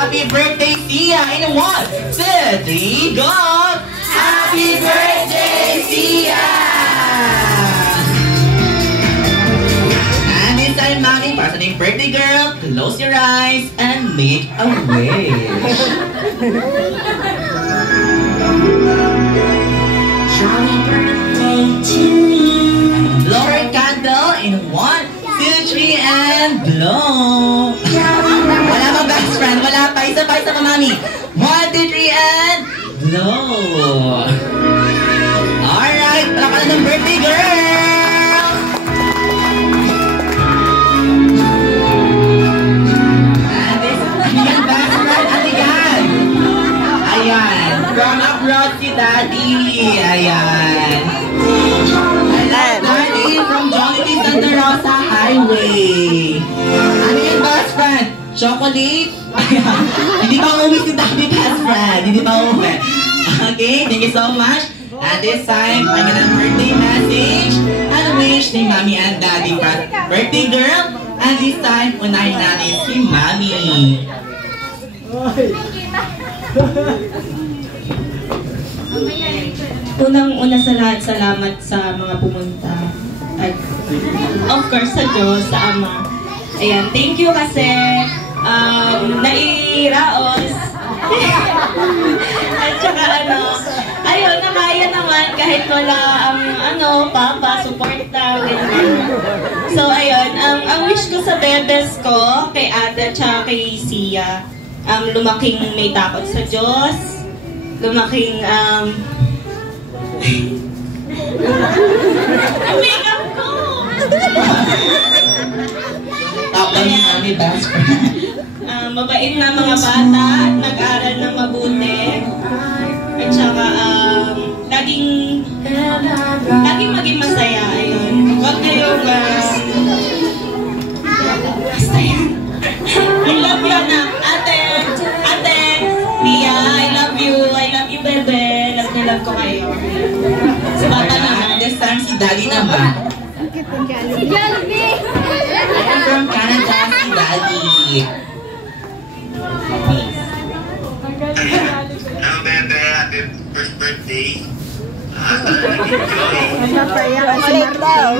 Happy birthday, Sia! In 1, 2, 3, go! Happy birthday, Sia! And this time, Mami, para sa ating birthday girl, close your eyes and make a wish. Happy birthday to you. Blow your candle in 1, 2, 3, and blow. Wala bang best friend? Wala pa. Isa pa ka, Mami. 1, 2, 3, and blow. Alright, wala ka na ng birthday girl. And this is yung best friend. Atigan. Ayan. From abroad si Daddy. Ayan. Daddy from Jollibee Santa Rosa Highway. Ano yung best friend? Chocolate? Ayan. Hindi pa uwi si Daddy best friend. Hindi pa uwi. Okay, thank you so much. At this time, I'm gonna birthday message and wish ni Mommy and Daddy for birthday girl. And this time, unahin natin si Mommy. Unang-una sa lahat, salamat sa mga pumunta. At of course sa Diyos, sa Ama. Ayan, thank you kasi nairaos. At saka ayun, nakaya naman kahit wala ang papa, support na, ganyan. So ayun, ang wish ko sa bebes ko, kay Ate at saka kay Sia, lumaking may takot sa Diyos, lumaking makeup ko! Tapos ni Mami best friend. Mabait na mga bata at nag-aral na mabuti. At saka laging maging masaya. Ayun. Huwag kayong basta yan. I love you, anak. Ate, Mia, I love you, bebe. Love ko kayo. Sa bata naman. This time si Daddy naman. Si Jollibee! And from Canada, si Daddy. Hello, Bebe. Happy first birthday. Enjoy. Napaya ka si Marlon.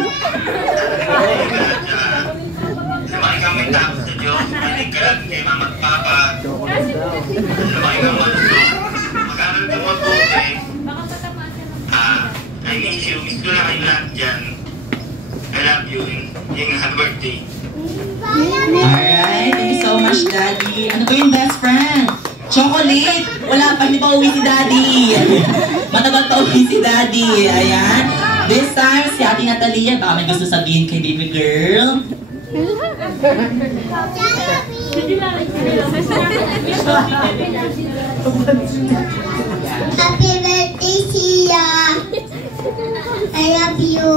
Lumaki ka may tapos sa Diyos. Mahilig ka lang kay Mama at Papa. Lumaki ka malusog. Mag-aral ka mabuti. I miss you. Miss ko na kayo lahat dyan. I love you. Yung happy birthday. Alright, thank you so much, Daddy. Ano ba yung best friend? Chocolate! Wala pa, hindi pa uwi si Daddy. Matagal pa uwi si Daddy. Ayan. This time, si Ate Natalia, baka may gusto sabihin kay baby girl. Happy birthday, Sia! I love you.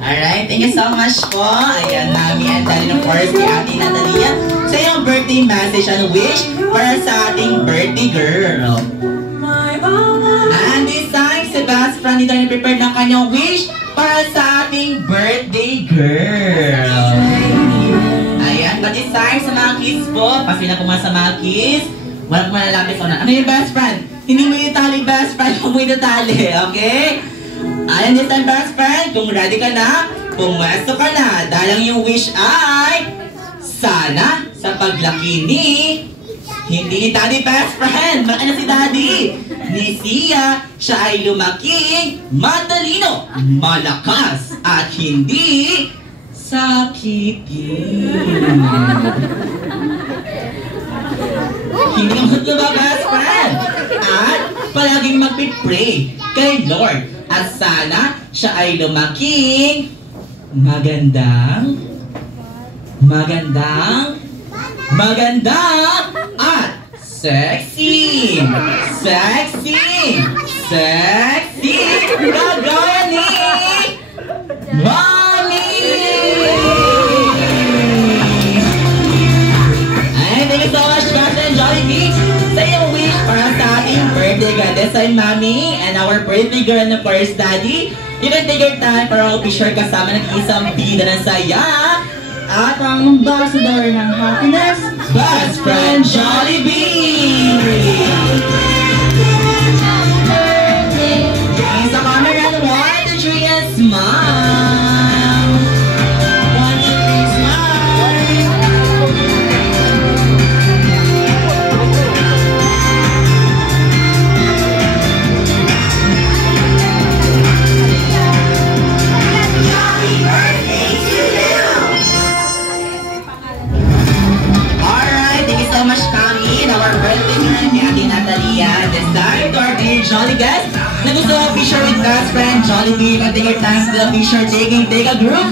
Alright, thank you so much po. Ayan, Mami and Daddy, of course, si Ate Natalia. Sa iyong birthday message and wish para sa ating birthday girl. And this time, si best friend nito na prepared ng kanyang wish para sa ating birthday girl. Ayan, but this time sa mga kids po, pasina po mga sa mga kids, wala po malalapit ko na. Ano yung best friend? Hindi mo yung tali, best friend, kung mo yung tali, okay? Ayan, this time, best friend, kung ready ka na, pumwesto ka na. Dahil ang yung wish ay, sana sa paglaki ni, hindi ni Daddy best friend, ano si Daddy? Ni Sia, siya ay lumaking matalino, malakas, at hindi sakitin. Hindi ka ba best friend? At palaging mag-pray kay Lord. At sana siya ay lumaking magandang at sexy! Kagaya ni Mommy! Ay, thank you so much, Captain Jollibee, sa iyong wish para sa ating birthday goddess and Mommy and our birthday girl and of course Daddy. You can take your time para be sure kasama ng isang bida ng saya at ang ambassador ng happiness, best friend, Jollibee! Sa camera, 1, 2, 3, and smile! 1, 2, 3, smile! Alright, thank you so much, Kami. Our birthday girl ni Ate Natalia. This time to our dear Jolly guest na gusto mag-picture with best friend Jollibee. Take your time to the picture taking. Take a group.